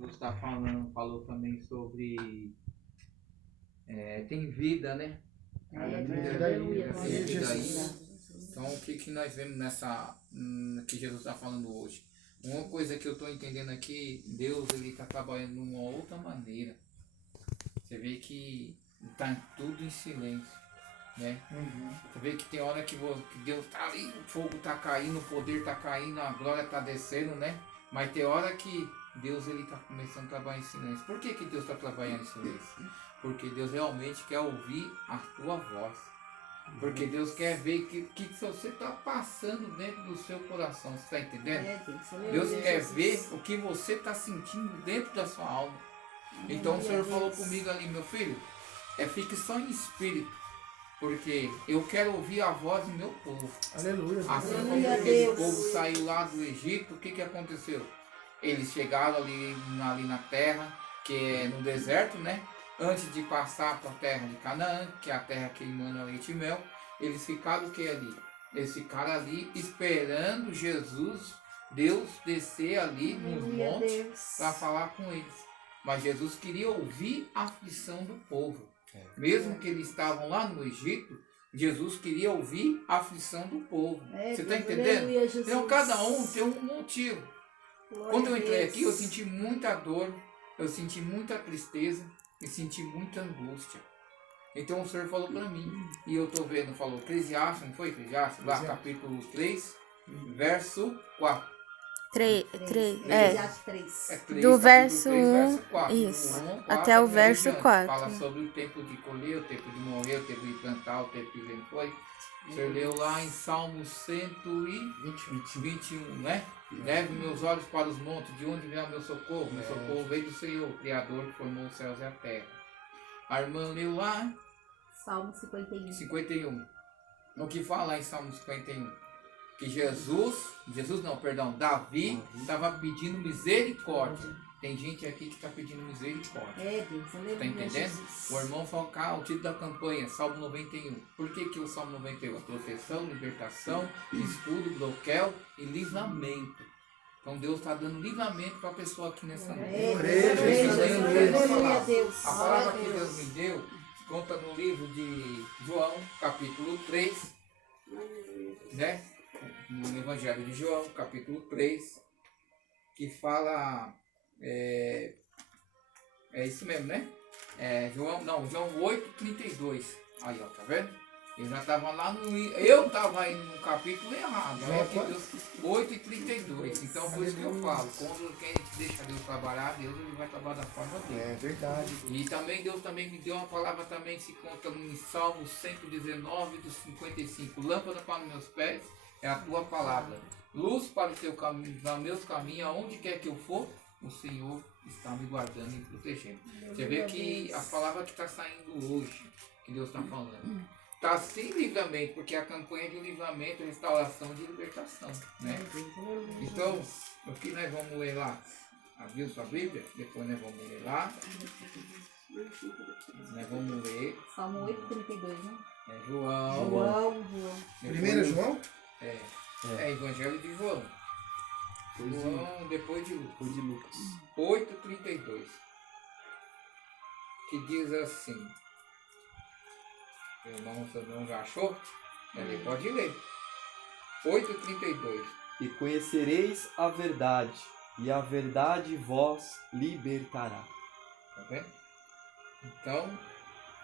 Você está falou também sobre tem vida, né? Aleluia. Tem vida aí. Então o que nós vemos nessa que Jesus está falando hoje? Uma coisa que eu estou entendendo aqui, Deus ele está trabalhando de uma outra maneira. Você vê que está tudo em silêncio, né? Você vê que tem hora que Deus está ali, o fogo está caindo, o poder está caindo, a glória está descendo, né? Mas tem hora que Deus ele está começando a trabalhar em silêncio. Por que Deus está trabalhando em silêncio? Porque Deus realmente quer ouvir a tua voz. Porque Deus quer ver que você está passando dentro do seu coração. Você está entendendo? Deus quer ver o que você está sentindo dentro da sua alma. Então o Senhor falou comigo ali, meu filho, fique só em espírito. Porque eu quero ouvir a voz do meu povo. Aleluia. Assim como aquele povo saiu lá do Egito, o que aconteceu? Eles chegaram ali na terra, que é no deserto, né? Antes de passar para a terra de Canaã, que é a terra que emana leite e mel, eles ficaram o que ali? Eles ficaram ali esperando Jesus, Deus descer ali nos montes para falar com eles. Mas Jesus queria ouvir a aflição do povo. Mesmo que eles estavam lá no Egito, Jesus queria ouvir a aflição do povo. Você está entendendo? Então cada um tem um motivo. Quando eu entrei aqui, eu senti muita dor, eu senti muita tristeza e senti muita angústia. Então o Senhor falou para mim, e eu estou vendo, falou Eclesiastes, não foi Eclesiastes? Lá capítulo 3, verso 4. 3. Do verso 1, 1, isso, até o verso 4. Fala sobre o tempo de colher, o tempo de morrer, o tempo de plantar, o tempo que vem foi. Você leu lá em Salmo 121, né? Leve meus olhos para os montes, de onde vem o meu socorro? Meu socorro veio do Senhor, o Criador que formou os céus e a terra. A irmã leu lá Salmo 51. 51. O que fala em Salmo 51? Que Davi estava pedindo misericórdia. Tem gente aqui que está pedindo misericórdia. Deus, aleluia. Está entendendo? O irmão falou o título da campanha, Salmo 91. Por que o Salmo 91? Proteção, libertação, estudo, bloqueio e livramento. Então Deus está dando livramento para a pessoa aqui nessa noite. A palavra que Deus me deu conta no livro de João, capítulo 3, né? No Evangelho de João, capítulo 3, que fala, é isso mesmo, né? João 8:32. Aí, ó, tá vendo? Eu já estava lá eu estava indo no capítulo errado, né? 8:32. Então, por isso que eu falo, quando quem deixa Deus trabalhar, Deus ele vai trabalhar da forma dele. É verdade. E também Deus também me deu uma palavra também, se conta em Salmo 119, do 55. Lâmpada para os meus pés é a tua palavra. Luz para o teu caminho, para os meus caminhos, aonde quer que eu for, o Senhor está me guardando e protegendo. Você vê que a palavra que está saindo hoje, que Deus está falando, está sem livramento, porque a campanha de livramento, restauração de libertação, né? Então, o que nós vamos ler lá? Abriu sua Bíblia? Depois nós vamos ler lá. Nós vamos ler. Salmo 8:32, né? João. Primeiro João? Evangelho de João. João depois de Lucas. 8:32. Que diz assim. Seu irmão já achou? Ele pode ler. 8:32. E conhecereis a verdade, e a verdade vos libertará. Tá vendo? Então,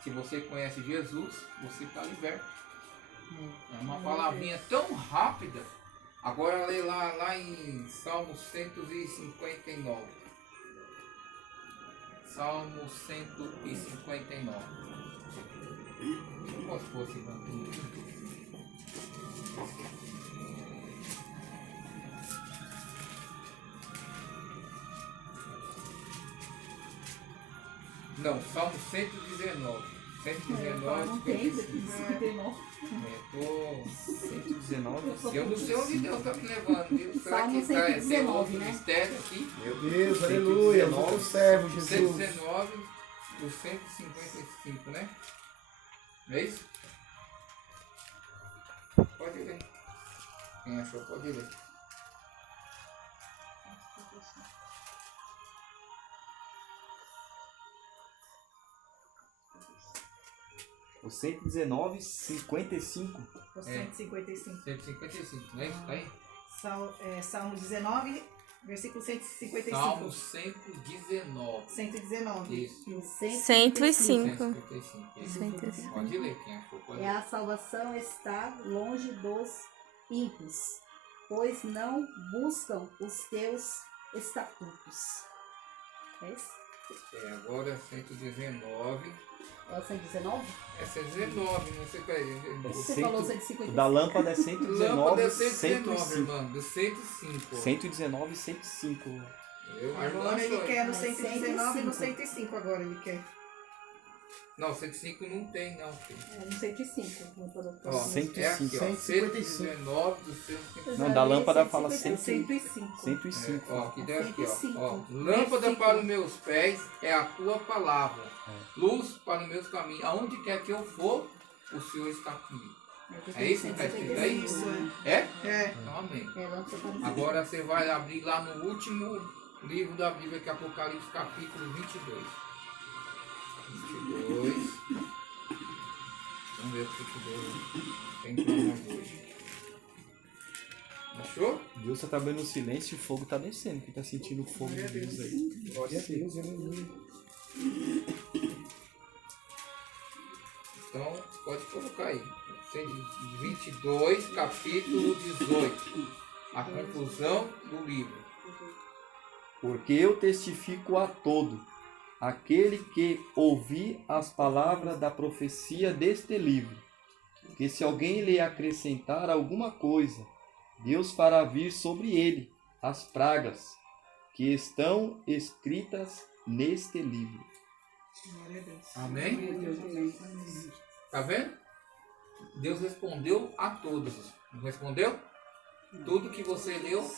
se você conhece Jesus, você está liberto. É uma palavrinha tão rápida. Agora lê lá em Salmo 159. Salmo 159. Eu posso pôr esse banquinho aqui? Não, Salmo 119. 119, 55. 119. Eu não sei onde Deus está me levando. Deus, será Salmo que tem 119, outro né? mistério aqui? Meu Deus, aleluia. Nosso servo, Jesus. 119 do 155, né? É isso? Pode ler. Quem achou, pode ler. O 119, 55. O 155. 155, não é isso? Tá aí? Salmo 19, versículo 155. Salmo 119. 119. Isso. E o 105. 155. Isso. 105. Pode ler, quem achou, pode É ler. a salvação está longe dos ímpios, pois não buscam os teus estatutos. É isso? Agora 119. É o 119? É 119, não sei, peraí. Você falou 155. O da lâmpada é Lâmpada 119, é 119, 105. irmão. Do 105. 119, 105. Eu, Agora ele quer no 119 e no 105. 105 agora ele quer. Não, 105 não tem, não, filho. É no 105. Não tô dando Ó, pra você. 105. é aqui, ó. 155. 119 do 155. Não, da lâmpada fala 105. 105. Ó, aqui deve aqui, ó. 105. Ó. Lâmpada para os meus pés é a tua palavra. Luz para os meus caminhos. Aonde quer que eu for, o Senhor está comigo. É isso que está escrito aí? Isso, É? é. Então, amém. É, vamos separar. Agora você vai abrir lá no último livro da Bíblia, que é Apocalipse, capítulo 22. 22. Vamos ver o que Deus tem para nós hoje. Achou? Deus está trabalhando no silêncio e o fogo está descendo. Quem está sentindo o fogo de Deus aí? Glória a Deus, aleluia. Então, pode colocar aí. 22, capítulo 18. A conclusão do livro. Porque eu testifico a todo aquele que ouvir as palavras da profecia deste livro, que se alguém lhe acrescentar alguma coisa, Deus fará vir sobre ele as pragas que estão escritas neste livro. Glória a Deus. Amém? Tá vendo? Deus respondeu a todos. Não respondeu? Tudo que você leu,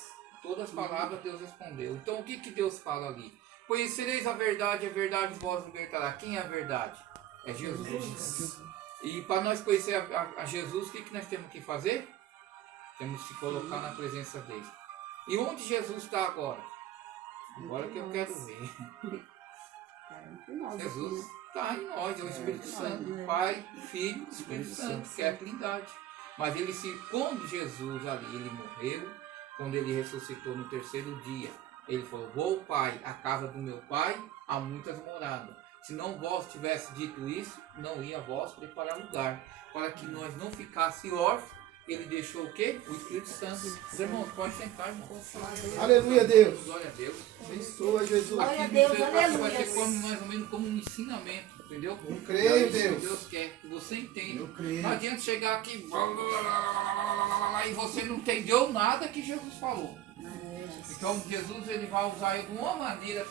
todas as palavras Deus respondeu. Então o que, que Deus fala ali? Conhecereis a verdade vos libertará. Quem é a verdade? É Jesus. E para nós conhecer a Jesus, o que, que nós temos que fazer? Temos que colocar na presença dele. E onde Jesus está agora? Agora que eu quero ver. Jesus está em nós, é o Espírito Santo. Pai, Filho, Espírito Santo, que é a Trindade. Mas quando Jesus ali, ele morreu, quando ele ressuscitou no terceiro dia, ele falou: vou, Pai, à casa do meu Pai, há muitas moradas. Se não vós tivesse dito isso, não ia vós preparar lugar. Para que nós não ficasse órfãos, ele deixou o quê? O Espírito Santo. Os irmãos, pode sentar, irmão. Aleluia, Deus. Glória a Deus. Abençoa, Jesus. Glória a Aqui Deus, vai aleluia. ser mais ou menos como um ensinamento, entendeu? Eu creio, É isso que Deus. Deus quer que você entenda. Eu creio. Não adianta chegar aqui e você não entendeu nada que Jesus falou. Então Jesus ele vai usar de uma maneira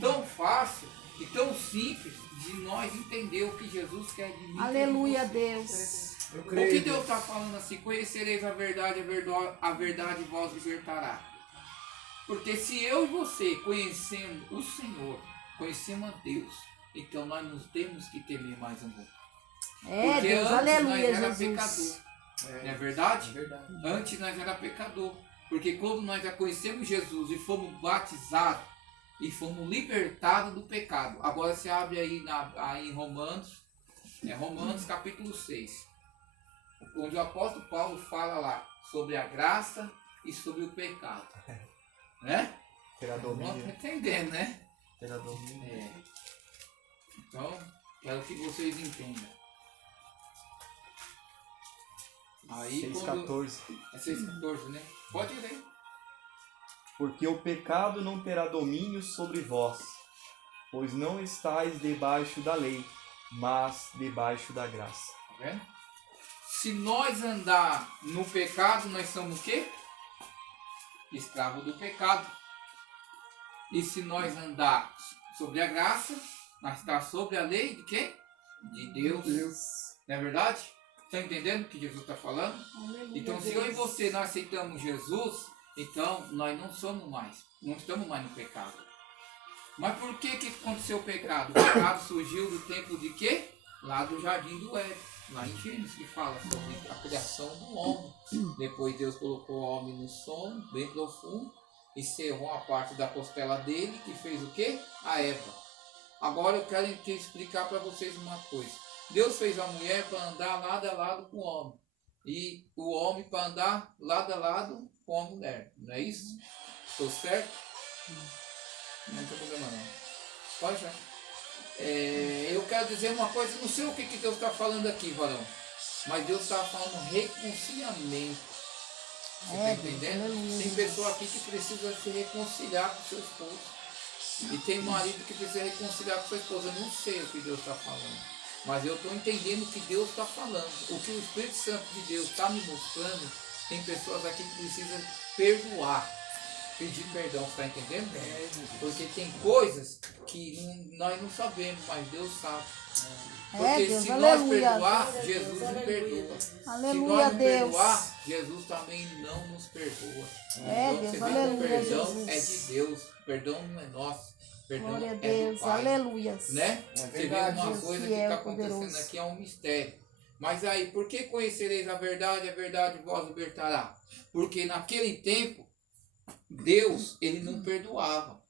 tão fácil e tão simples de nós entender o que Jesus quer de mim. Aleluia, Deus. Eu O que creio. Deus está falando assim? Conhecereis a verdade vos libertará. Porque se eu e você conhecemos o Senhor, conhecemos a Deus, então nós nos temos que temer mais amor. É, Porque Deus, antes aleluia, nós era Jesus. pecador. Não é verdade? É verdade. Antes nós era pecador. Porque quando nós já conhecemos Jesus e fomos batizados e fomos libertados do pecado. Agora você abre aí em Romanos, Romanos capítulo 6. Onde o apóstolo Paulo fala lá sobre a graça e sobre o pecado. Né? Terá Nós domínio. estamos entendendo, né? Terá domínio. É. Então, quero que vocês entendam. Aí, 6,14. É 6,14, né? Pode ler. Porque o pecado não terá domínio sobre vós, pois não estáis debaixo da lei, mas debaixo da graça. Tá vendo? Se nós andar no pecado, nós somos o quê? Escravo do pecado. E se nós andar sobre a graça, nós estamos sobre a lei de quem? De Deus. Não é verdade? Está entendendo o que Jesus está falando? Aleluia, Então, se eu e você não aceitamos Jesus, então nós não somos mais, não estamos mais no pecado. Mas por que aconteceu o pecado? O pecado surgiu do tempo de quê? Lá do Jardim do Éden, lá em Gênesis, que fala sobre a criação do homem. Depois Deus colocou o homem no sono, bem profundo, e cerrou a parte da costela dele, que fez o quê? A Eva. Agora eu quero te explicar para vocês uma coisa. Deus fez a mulher para andar lado a lado com o homem. E o homem para andar lado a lado com a mulher. Não é isso? Estou certo? Não tem problema não. Pode já. Eu quero dizer uma coisa, não sei o que Deus está falando aqui, varão. Mas Deus está falando reconciliamento. Você está entendendo? Tem pessoa aqui que precisa se reconciliar com seu esposo. E tem marido que precisa reconciliar com sua esposa. Eu não sei o que Deus está falando. Mas eu estou entendendo o que Deus está falando. O que o Espírito Santo de Deus está me mostrando. Tem pessoas aqui que precisam perdoar. Pedir perdão, você está entendendo? Porque tem coisas que nós não sabemos, mas Deus sabe. Porque Deus, se aleluia. nós perdoar, Jesus nos perdoa. Se Aleluia, nós não Deus. perdoar, Jesus também não nos perdoa. É, Então, Deus, você vê que aleluia, o perdão Jesus. é de Deus. Perdão não é nosso. Perdão Glória a é do Deus, Pai. aleluia. Né? Você vê verdade, uma Deus coisa que fiel, está acontecendo poderoso. aqui é um mistério. Mas aí, por que conhecereis a verdade vos libertará? Porque naquele tempo, Deus, ele não perdoava.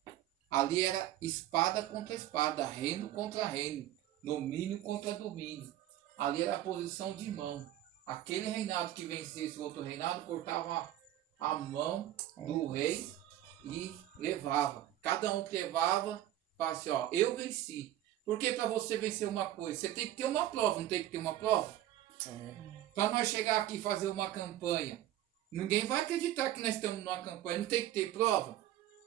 Ali era espada contra espada, reino contra reino, domínio contra domínio. Ali era a posição de mão. Aquele reinado que vencesse o outro reinado, cortava a mão do rei e levava. Cada um que levava, fala assim, ó, eu venci. Porque para você vencer uma coisa, você tem que ter uma prova, não tem que ter uma prova? Para nós chegar aqui e fazer uma campanha, ninguém vai acreditar que nós estamos numa campanha, não tem que ter prova.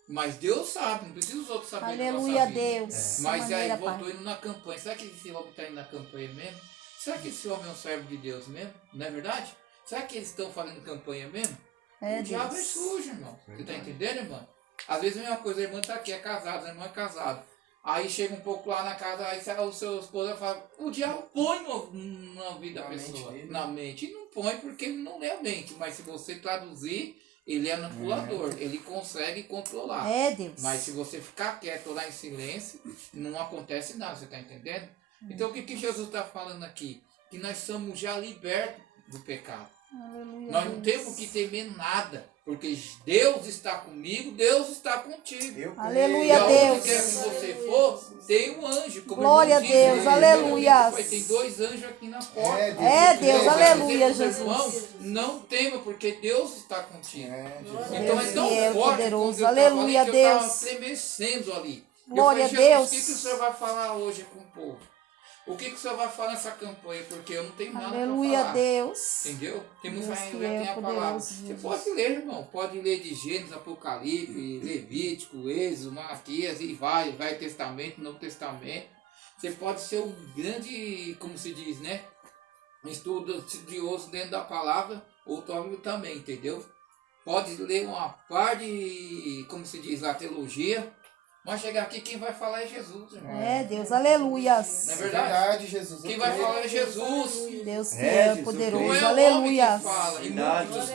Mas Deus sabe, não precisa os outros saberem da nossa Aleluia, vida. Deus. Mas aí Maneira, voltou Pai. indo na campanha. Será que esse homem está indo na campanha mesmo? Será que esse homem é um servo de Deus mesmo? Não é verdade? Será que eles estão fazendo campanha mesmo? É, O diabo é Deus. sujo, irmão. Você está entendendo, irmão? Às vezes é uma coisa, a irmã está aqui, é casada, a irmã é casada. Aí chega um pouco lá na casa, aí o seu esposo fala, o diabo põe na vida da Na mente pessoa, dele. na mente. E não põe porque ele não lê a mente. Mas se você traduzir, ele é manipulador, ele consegue controlar. É, Deus. Mas se você ficar quieto lá em silêncio, não acontece nada, você está entendendo? Então o que Jesus está falando aqui? Que nós somos já libertos do pecado. Aleluia, Nós não Deus. temos que temer nada, porque Deus está comigo, Deus está contigo. Aleluia, E aonde Deus. quer que você for, tem um anjo. Como Glória o irmão a Deus, disse, aleluia. Tem 2 anjos aqui na porta. É, Deus, Então, aleluia, dizer pros Jesus. irmãos, não tema, porque Deus está contigo. Então Deus é tão fiel, forte poderoso. quando eu Aleluia, estava ali, que eu Deus. estava estremecendo ali. Glória eu a falei, Jesus, Deus. o que o Senhor vai falar hoje com o povo? O que o Senhor vai falar nessa campanha? Porque eu não tenho nada para Aleluia, falar. Deus. Entendeu? Tem Deus muita gente que já fiel, tem a poderoso, palavra. Você Jesus. pode ler, irmão. Pode ler de Gênesis, Apocalipse, Levítico, Êxodo, Malaquias e vai Testamento, Novo Testamento. Você pode ser um grande, como se diz, né? Um estudioso dentro da palavra, outro amigo também, entendeu? Pode ler uma par de, como se diz lá, teologia. Mas chegar aqui, quem vai falar é Jesus, irmão. É, Deus, aleluias. Não é verdade? Jesus. Quem vai falar é Jesus. Deus É, fiel, Jesus poderoso, Não é o homem aleluia. que fala. E Verdade. muitos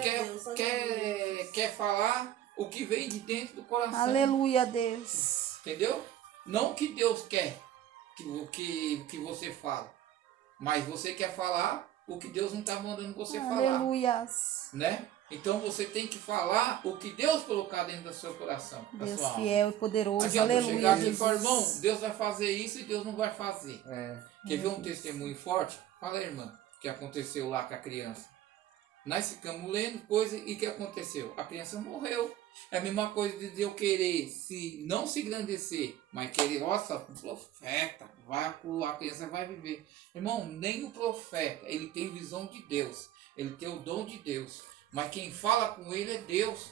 quer falar o que vem de dentro do coração. Aleluia, Deus. Entendeu? Não o que Deus quer que você fala. Mas você quer falar o que Deus não está mandando você falar. Aleluias. Né? Então você tem que falar o que Deus colocar dentro do seu coração. Da Deus sua alma. fiel e poderoso, Adianta eu chegar aleluia, aqui e falar, irmão, Jesus. Deus vai fazer isso e Deus não vai fazer. Quer ver um testemunho forte? Fala aí, irmã, o que aconteceu lá com a criança. Nós ficamos lendo coisa e o que aconteceu? A criança morreu. É a mesma coisa de eu querer não se engrandecer, mas querer, nossa, profeta, a criança vai viver. Irmão, nem o profeta, ele tem visão de Deus, ele tem o dom de Deus, mas quem fala com ele é Deus.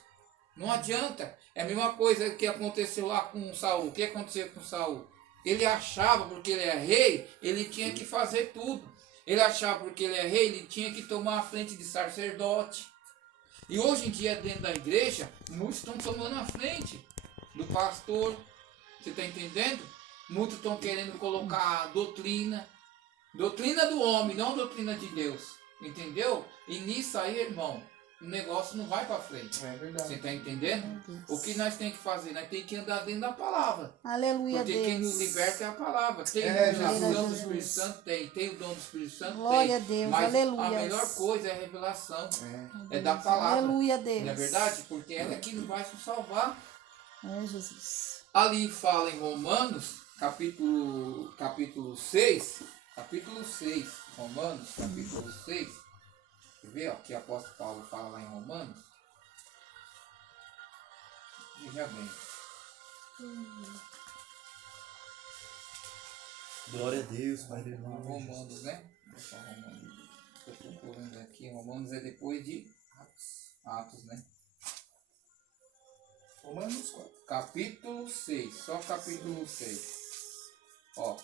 Não adianta. É a mesma coisa que aconteceu lá com Saul. O que aconteceu com Saul? Ele achava, porque ele é rei, ele tinha que fazer tudo. Ele achava, porque ele é rei, ele tinha que tomar a frente de sacerdote. E hoje em dia, dentro da igreja, muitos estão tomando a frente do pastor. Você está entendendo? Muitos estão querendo colocar a doutrina do homem, não a doutrina de Deus. Entendeu? E nisso aí, irmão, o negócio não vai para frente. É verdade. Você está entendendo? O que nós temos que fazer? Nós temos que andar dentro da palavra. Aleluia, Porque quem nos Deus. liberta é a palavra. Tem Jesus. revelação do Espírito Santo? Tem o dom do Espírito Santo? Glória a tem. Deus, Mas aleluia. a melhor coisa é a revelação. É da palavra. Aleluia, Deus. Não é verdade? Porque ela é que vai nos salvar. É, Jesus. Ali fala em Romanos capítulo 6, Romanos, capítulo 6. Quer ver, ó, que o apóstolo Paulo fala lá em Romanos? Veja bem. Glória a Deus, Pai de nós. Romanos, né? Deixa eu Romanos. Estou procurando aqui. Romanos é depois de Atos, né? Romanos 4. Capítulo 6, só capítulo 6. Ó,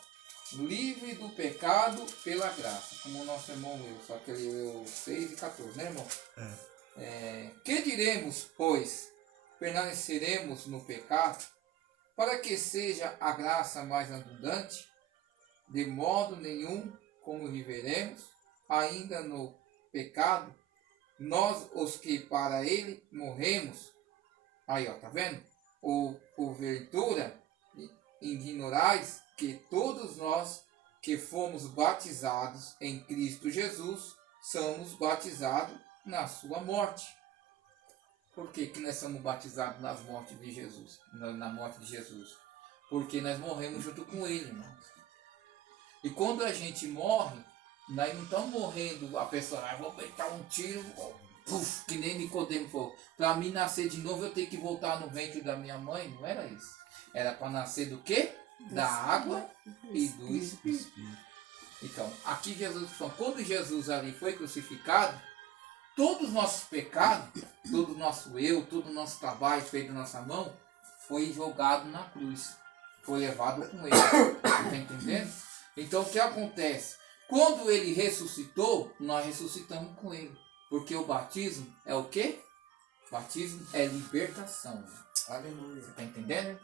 livre do pecado pela graça, como o nosso irmão leu, só que ele leu 6 e 14, né, irmão? Que diremos, pois? Permaneceremos no pecado para que seja a graça mais abundante? De modo nenhum, como viveremos ainda no pecado, nós os que para ele morremos. Aí, ó, tá vendo? Ou porventura ignorais que todos nós que fomos batizados em Cristo Jesus somos batizados na sua morte. Por que nós somos batizados nas mortes de Jesus? Na morte de Jesus? Porque nós morremos junto com ele, irmãos. E quando a gente morre, nós não estamos morrendo, a pessoa, vou pegar um tiro, puf, que nem Nicodemo falou. Para mim nascer de novo, eu tenho que voltar no ventre da minha mãe. Não era isso. Era para nascer do quê? Da água e do Espírito. Então, aqui Jesus falou, quando Jesus ali foi crucificado, todos os nossos pecados, todo o nosso eu, todo o nosso trabalho feito na nossa mão, foi jogado na cruz. Foi levado com ele. Está entendendo? Então, o que acontece? Quando ele ressuscitou, nós ressuscitamos com ele. Porque o batismo é o quê? Batismo é libertação. Aleluia. Você está entendendo?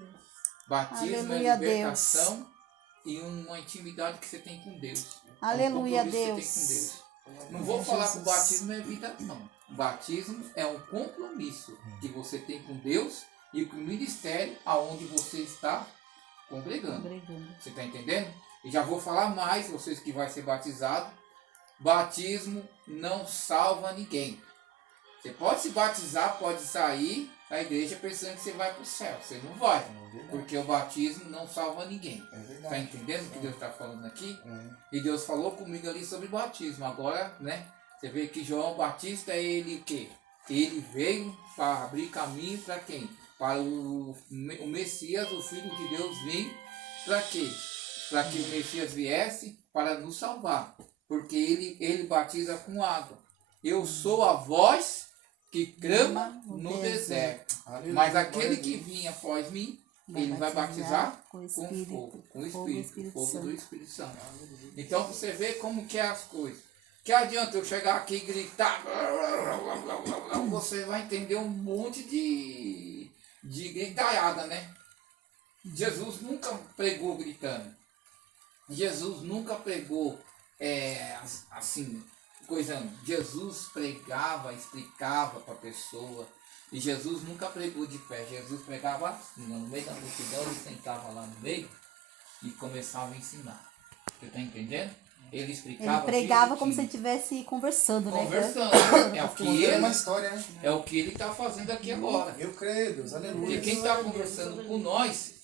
Batismo Aleluia, é libertação e uma intimidade que você tem com Deus. Aleluia, É um compromisso que você Deus. tem com Deus. Não vou falar que o batismo é vida, não. O batismo é um compromisso que você tem com Deus e com o ministério aonde você está congregando. Você está entendendo? E já vou falar mais, vocês que vai ser batizado. Batismo não salva ninguém. Você pode se batizar, pode sair da igreja pensando que você vai para o céu. Você não vai. Porque o batismo não salva ninguém. Está entendendo o que Deus está falando aqui? E Deus falou comigo ali sobre batismo. Agora, né? Você vê que João Batista, ele o quê? Ele veio para abrir caminho para quem? Para o Messias, o Filho de Deus, vir para quê? Para que o Messias viesse para nos salvar. Porque ele batiza com água. Eu sou a voz que clama no deserto. Mas aquele que vinha após mim, ele vai batizar com fogo, com o Espírito, fogo do Espírito Santo. Então você vê como que é as coisas. Que adianta eu chegar aqui e gritar, você vai entender um monte de gritalhada, né? Jesus nunca pregou gritando. Jesus nunca pregou assim, coisando. Jesus pregava, explicava para a pessoa. E Jesus nunca pregou de pé. Jesus pregava assim, no meio da multidão, ele sentava lá no meio e começava a ensinar. Você está entendendo? Ele explicava. Ele pregava direitinho. como se ele estivesse conversando, né? Conversando. É o que É ele, uma história, né? é o que ele está fazendo aqui agora. Eu creio, Deus. Aleluia. E quem está conversando com nós,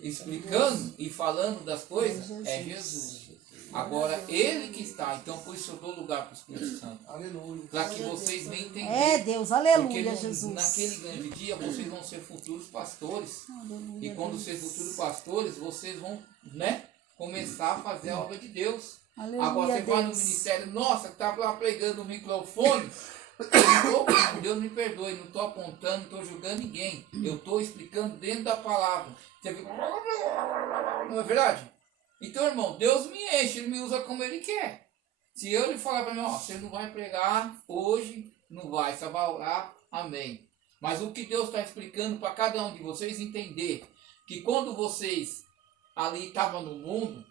explicando e falando das coisas, é Jesus. Agora, ele que está, então por isso eu dou lugar para o Espírito Santo. Aleluia. Para que vocês venham entender. É, Deus, Porque aleluia, Jesus. naquele grande dia vocês vão ser futuros pastores. Aleluia, E quando Deus. ser futuros pastores, vocês vão, né, começar a fazer a obra de Deus. Aleluia, Agora você vai no Deus. ministério, nossa, que estava lá pregando o microfone. Deus me perdoe, não estou apontando, não estou julgando ninguém. Eu estou explicando dentro da palavra. Você fica... Não é verdade? Então, irmão, Deus me enche, Ele me usa como Ele quer. Se eu lhe falar para mim, ó, você não vai pregar hoje, não vai, só vai orar, amém. Mas o que Deus está explicando para cada um de vocês entender, que quando vocês ali estavam no mundo,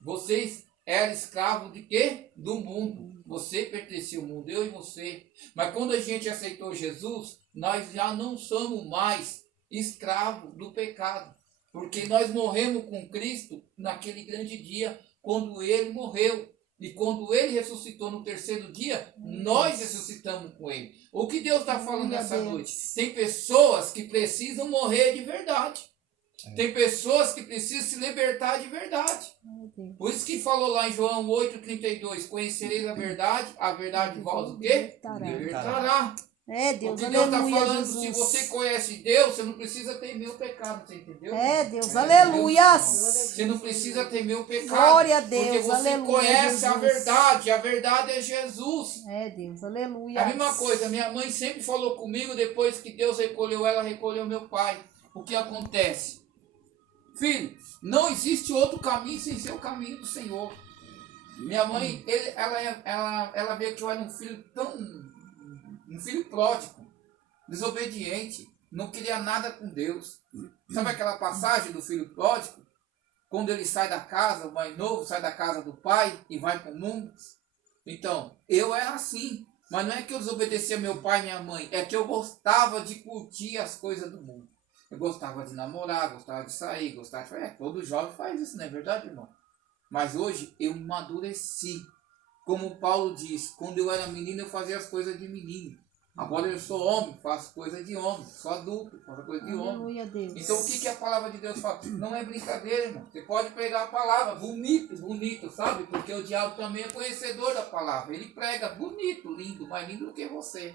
vocês eram escravos de quê? Do mundo. Você pertencia ao mundo, eu e você. Mas quando a gente aceitou Jesus, nós já não somos mais escravos do pecado. Porque nós morremos com Cristo naquele grande dia, quando Ele morreu. E quando Ele ressuscitou no terceiro dia, nós ressuscitamos com Ele. O que Deus está falando nessa noite? Tem pessoas que precisam morrer de verdade. Tem pessoas que precisam se libertar de verdade. Por isso que falou lá em João 8,32, conhecereis a verdade vós o quê? Libertará. É, O Deus, que Deus está aleluia, falando, Jesus. se você conhece Deus, você não precisa temer o pecado, você entendeu? É, Deus, aleluia. Você não precisa temer o pecado. Glória a Deus, porque você aleluia, conhece a Jesus. verdade é Jesus. É, Deus, aleluia. É a mesma coisa, minha mãe sempre falou comigo, depois que Deus recolheu ela, recolheu meu pai. O que acontece? Filho, não existe outro caminho sem ser o caminho do Senhor. Minha mãe, ela vê que eu era um filho pródigo, desobediente, não queria nada com Deus. Sabe aquela passagem do filho pródigo? Quando ele sai da casa, o mais novo sai da casa do pai e vai para o mundo. Então, eu era assim. Mas não é que eu desobedecia meu pai e minha mãe, é que eu gostava de curtir as coisas do mundo. Eu gostava de namorar, gostava de sair, gostava de... todo jovem faz isso, não é verdade, irmão? Mas hoje eu amadureci. Como Paulo diz, quando eu era menino eu fazia as coisas de menino. Agora eu sou homem, faço coisa de homem. Sou adulto, faço coisa de homem. Aleluia, Deus. Então o que a palavra de Deus fala? Não é brincadeira, irmão. Você pode pregar a palavra, bonito, sabe? Porque o diabo também é conhecedor da palavra. Ele prega bonito, lindo, mais lindo do que você.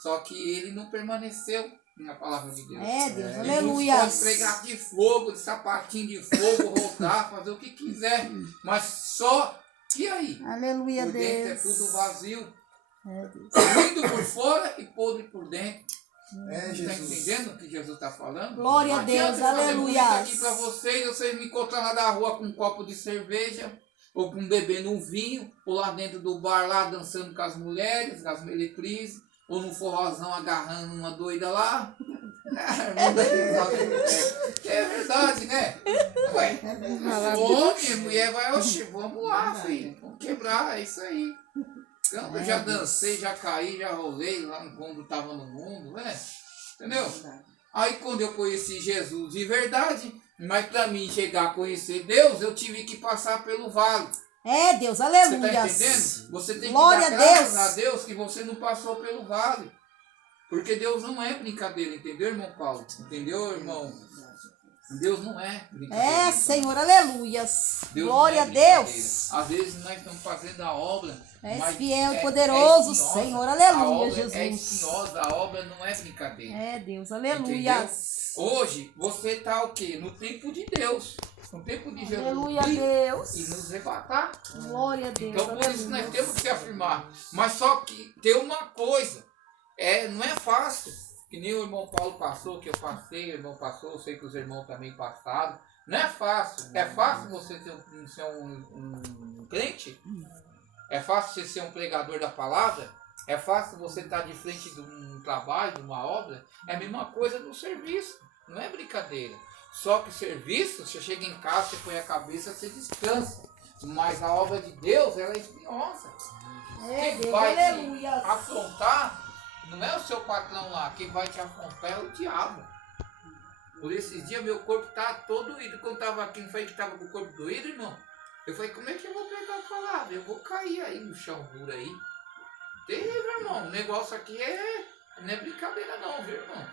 Só que ele não permaneceu na palavra de Deus. É, Deus, Ele aleluia. pode pregar de fogo, de sapatinho de fogo, rodar, fazer o que quiser. Mas só que aí, Aleluia, por dentro é Deus. tudo vazio. É, Deus. Lindo por fora e podre por dentro. É, Está Jesus. entendendo o que Jesus está falando? Glória a Não adianta Deus, eu fazer aleluia. bonito aqui para vocês me encontrar lá da rua com um copo de cerveja, ou com bebendo um vinho, ou lá dentro do bar lá dançando com as mulheres, com as meretrizes, ou no forrozão agarrando uma doida lá. É verdade, né? Ué, homem, mulher vai, oxe, vamos lá, filho, vamos quebrar, é isso aí. Então, eu já dancei, já caí, já rolei lá quando estava no mundo, né? Entendeu? Aí quando eu conheci Jesus de verdade, mas para mim chegar a conhecer Deus, eu tive que passar pelo vale. É, Deus, Você aleluia. está entendendo? Você tem Glória que a dar graças Deus. a Deus que você não passou pelo vale. Porque Deus não é brincadeira, entendeu, irmão Paulo? Entendeu, irmão? Deus não é brincadeira. É, Senhor, aleluias. Deus Glória não a é brincadeira. Deus. Às vezes nós estamos fazendo a obra. És mas fiel e é poderoso, espinhosa. Senhor, A aleluia, obra é Jesus. espinhosa, a obra não é brincadeira. É, Deus, Entendeu? aleluias. Hoje você está o quê? No tempo de Deus. No tempo de Jesus. Aleluia, vir Deus. E nos arrebatar. Glória a Deus, Então por isso nós aleluia. temos que afirmar. Mas só que tem uma coisa. Não é fácil. Que nem o irmão Paulo passou, que eu passei, o irmão passou, eu sei que os irmãos também passaram. Não é fácil. É fácil você ser um crente? É fácil você ser um pregador da palavra? É fácil você estar de frente de um trabalho, de uma obra? É a mesma coisa no serviço. Não é brincadeira. Só que o serviço, você chega em casa, você põe a cabeça, você descansa. Mas a obra de Deus, ela é espinhosa. É, Quem Deus, vai te aleluia. afrontar não é o seu patrão lá. Quem vai te afrontar é o diabo. Por esses dias meu corpo tá todo doído. Quando eu tava aqui, não foi que tava com o corpo doído, irmão? Eu falei, como é que eu vou pegar a palavra? Eu vou cair aí no chão duro aí. Terrível, irmão. O negócio aqui não é brincadeira não, viu, irmão?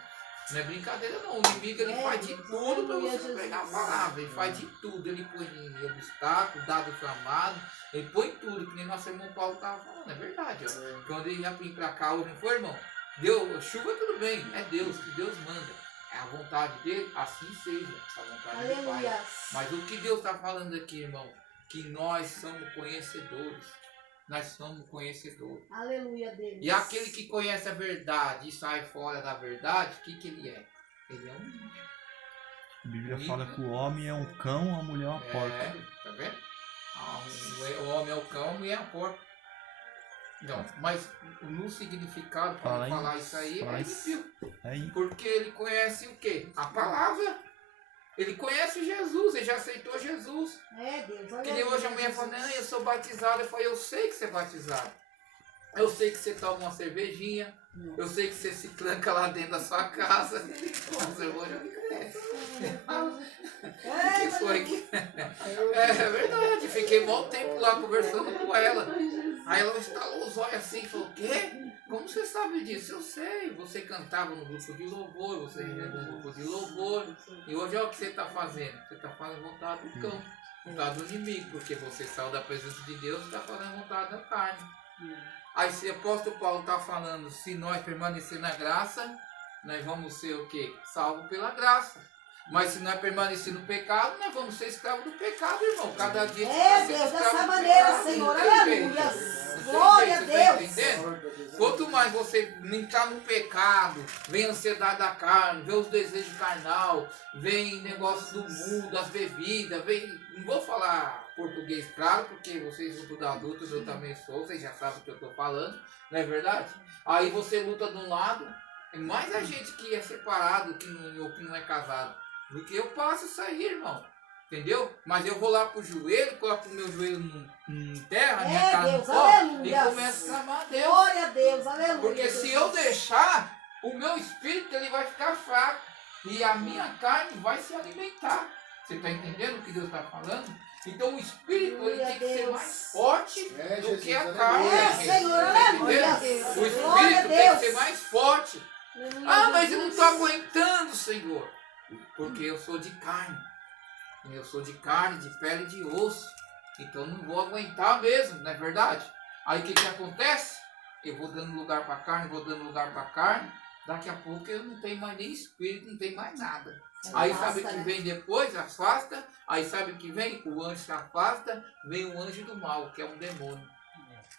Não é brincadeira não. O inimigo ele faz de tudo para você não pegar a palavra. Ele faz de tudo. Ele põe obstáculo, dado inflamado. Ele põe tudo, que nem nosso irmão Paulo estava falando. É verdade, ó. Quando ele ia vir para cá hoje, não foi, irmão? Deu chuva, tudo bem. É Deus, que Deus manda. É a vontade dele, assim seja. A vontade do Pai. Aleluia. Mas o que Deus está falando aqui, irmão? Que nós somos conhecedores. Nós somos conhecedores. Aleluia, Deus. E aquele que conhece a verdade e sai fora da verdade, o que ele é? Ele é um... A Bíblia fala que o homem é um cão, a mulher é uma porca. Tá vendo? O homem é o cão, a mulher é a porca. Não, mas no significado, para falar isso aí, é isso. Porque ele conhece o quê? A palavra. Ele conhece Jesus, ele já aceitou Jesus. É, Deus, aleluia. Que nem hoje a mulher falando, não, eu sou batizado. Eu falei, eu sei que você é batizado. Eu sei que você toma uma cervejinha. Eu sei que você se tranca lá dentro da sua casa. Mas eu já me conhece. O que foi que... É verdade, fiquei um bom tempo lá conversando com ela. Aí ela estalou os olhos assim e falou, o quê? Como você sabe disso? Eu sei. Você cantava no grupo de louvor, você levou um grupo de louvor. E hoje olha o que você está fazendo. Você está fazendo vontade do cão, vontade do inimigo, porque você saiu da presença de Deus e está fazendo vontade da carne. Aí se o apóstolo Paulo está falando, se nós permanecer na graça, nós vamos ser o quê? Salvos pela graça. Mas se nós permanecer no pecado, nós vamos ser escravos do pecado, irmão. Cada dia que É, nós Deus, somos dessa escravos do maneira, pecado, Senhor. não tem jeito. Aleluia. Não tem Glória jeito, a você tá Deus. entendendo? Quanto mais você entrar no pecado, vem a ansiedade da carne, vem os desejos carnal, vem negócio do mundo, das bebidas, vem. Não vou falar português claro, porque vocês são tudo adultos, eu também sou, vocês já sabem o que eu estou falando, não é verdade? Aí você luta de um lado, é mais a gente que é separado, que não é casado, do que eu passo isso aí, irmão. Entendeu? Mas eu vou lá pro joelho, coloco o meu joelho em terra, minha É, cara Deus, no pó, e aleluia. começo a clamar a Deus. Glória a Deus, aleluia. Porque se eu deixar, o meu espírito ele vai ficar fraco e a minha carne vai se alimentar. Você está entendendo o que Deus está falando? Então o espírito ele tem que ser Deus. mais forte É, do Jesus, que a aleluia. carne. É, gente. Senhor, Você tá aleluia. entendendo? O Glória a espírito tem que Deus. ser mais forte. Aleluia, Ah, mas eu não Jesus. estou aguentando, Senhor. Porque eu sou de carne. Eu sou de carne, de pele e de osso. Então não vou aguentar mesmo, não é verdade? Aí o que acontece? Eu vou dando lugar para a carne, vou dando lugar para a carne. Daqui a pouco eu não tenho mais nem espírito, não tenho mais nada. Aí sabe o que vem depois? Afasta. Aí sabe o que vem? O anjo se afasta, vem o anjo do mal, que é um demônio.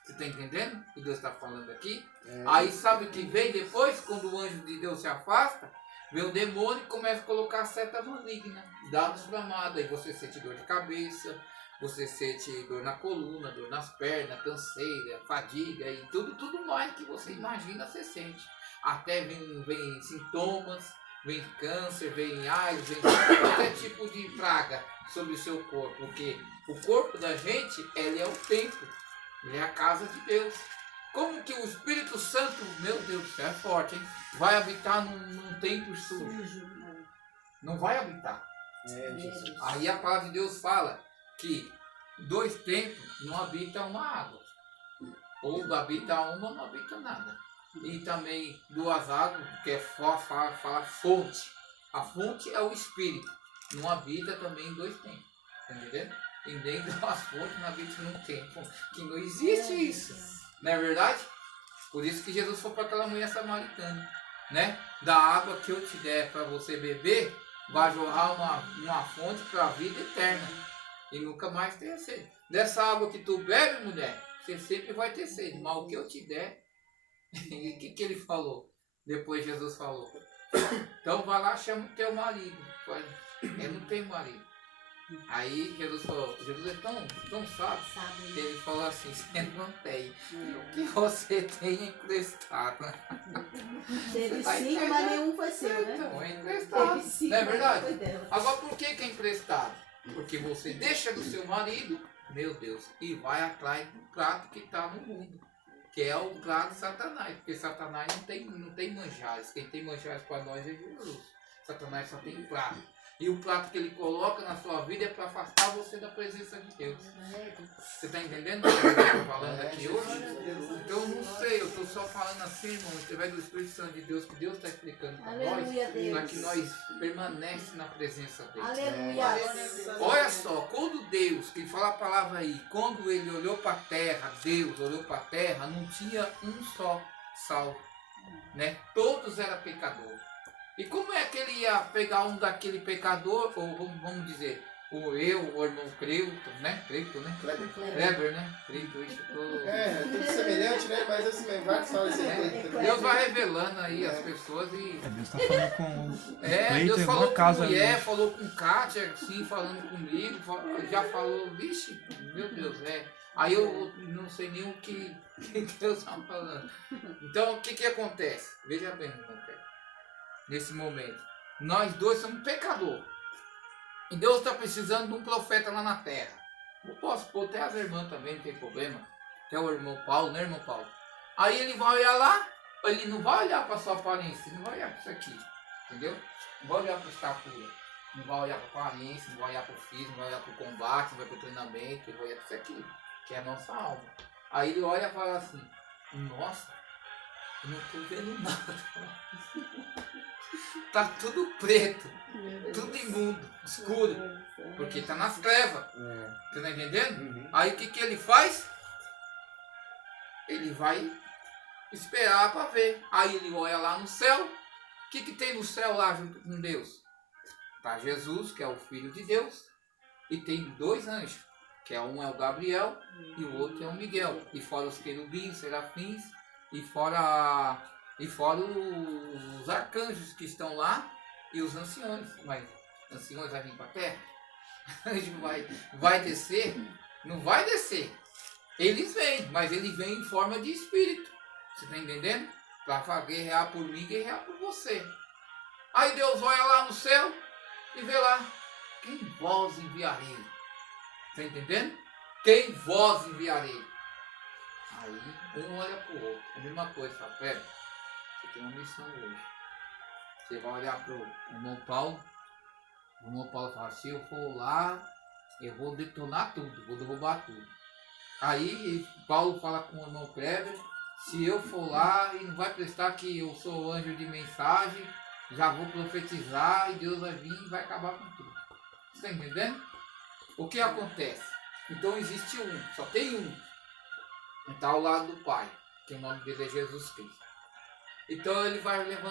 Você está entendendo o que Deus está falando aqui? Aí sabe o que vem depois? Quando o anjo de Deus se afasta, vem o demônio e começa a colocar seta maligna, dados inflamados. Aí você sente dor de cabeça, você sente dor na coluna, dor nas pernas, canseira, fadiga e tudo mais que você imagina, você sente. Até vem sintomas, vem câncer, vem AIDS, vem qualquer tipo de praga sobre o seu corpo. Porque o corpo da gente, ele é o templo, ele é a casa de Deus. Como que o Espírito Santo, meu Deus do céu, é forte, hein? Vai habitar num templo sujo? Não vai habitar. É, Jesus. Aí a palavra de Deus fala que 2 templos não habitam uma água. Ou habita uma, não habita nada. E também 2 águas, que é fala fonte. A fonte é o Espírito. Não habita também em 2 templos. Tá entendendo? E nem 2 fontes não habitam num templo. Que não existe isso. Não é verdade? Por isso que Jesus foi para aquela mulher samaritana. Né? Da água que eu te der para você beber, vai jorrar uma fonte para a vida eterna. E nunca mais ter sede. Dessa água que tu bebe, mulher, você sempre vai ter sede. Mas o que eu te der, e o que ele falou? Depois Jesus falou. Então vai lá, chama o teu marido. Eu não tenho marido. Aí Jesus falou, Jesus é tão sábio, que ele falou assim, você não tem. O que você tem é emprestado. Teve Tá 5, entendendo? mas nenhum foi seu, né? Então, é emprestado. Teve 5, Não é mas verdade? foi dela. Agora, por que é emprestado? Porque você deixa do seu marido, meu Deus, e vai atrás do prato que está no mundo, que é o prato de Satanás. Porque Satanás não tem manjares. Quem tem manjares para nós é Jesus. Satanás só tem prato. E o prato que ele coloca na sua vida é para afastar você da presença de Deus. Você está entendendo o que eu estou falando aqui hoje? Então, não sei, eu estou só falando assim, irmão, através do Espírito Santo de Deus, que Deus está explicando para nós, Aleluia, para Deus. que nós permanecemos na presença dele. Aleluia. Olha só, quando Deus, que fala a palavra aí, quando ele olhou para a terra, Deus olhou para a terra, não tinha um só salvo, né? Todos eram pecadores. E como é que ele ia pegar um daquele pecador, ou vamos dizer, o irmão Creuto, né? Creuto, né? Kleber, né? Creuto, isso tudo. É, tudo semelhante, né? Mas assim, vários falam assim. Deus vai revelando aí as pessoas e... Deus está falando com Deus falou com mulher, falou com Kátia, assim, falando comigo, já falou, vixe, meu Deus, Aí eu não sei nem o que Deus está falando. Então, o que acontece? Veja bem o que acontece. Nesse momento, nós dois somos pecadores. E Deus está precisando de um profeta lá na terra. Eu posso pôr até as irmãs também, não tem problema. Até o irmão Paulo, né, irmão Paulo? Aí ele vai olhar lá, ele não vai olhar para a sua aparência, ele não vai olhar para isso aqui, entendeu? Não vai olhar para a estatura, não vai olhar para a aparência, não vai olhar para o físico, não vai olhar para o combate, não vai para o treinamento, ele vai olhar para isso aqui, que é a nossa alma. Aí ele olha e fala assim, nossa, Eu não estou vendo nada. Tá tudo preto, tudo imundo, escuro, porque está nas trevas. Você está entendendo? Uhum. Aí o que ele faz? Ele vai esperar para ver. Aí ele olha lá no céu. O que tem no céu lá junto com Deus? Está Jesus, que é o Filho de Deus, e tem 2 anjos, que um é o Gabriel e o outro é o Miguel. E fora os querubins, serafins, e fora os arcanjos que estão lá e os anciões. Mas anciões vai vir para a terra? Anjo vai descer? Não vai descer. Eles vêm, mas eles vêm em forma de espírito. Você está entendendo? Para guerrear por mim, guerrear por você. Aí Deus olha lá no céu e vê lá: quem vós enviarei? Está entendendo? Quem vós enviarei? Aí um olha para o outro, a mesma coisa, fala: pera, você tem uma missão hoje. Você vai olhar para o irmão Paulo. O irmão Paulo fala: se eu for lá, eu vou detonar tudo, vou derrubar tudo. Aí Paulo fala com o irmão Kleber: se eu for lá e não vai prestar que eu sou anjo de mensagem, já vou profetizar e Deus vai vir e vai acabar com tudo. Você está entendendo? O que acontece? Então existe um, só tem um. Está ao lado do Pai, que o nome dele é Jesus Cristo. Então ele vai levantar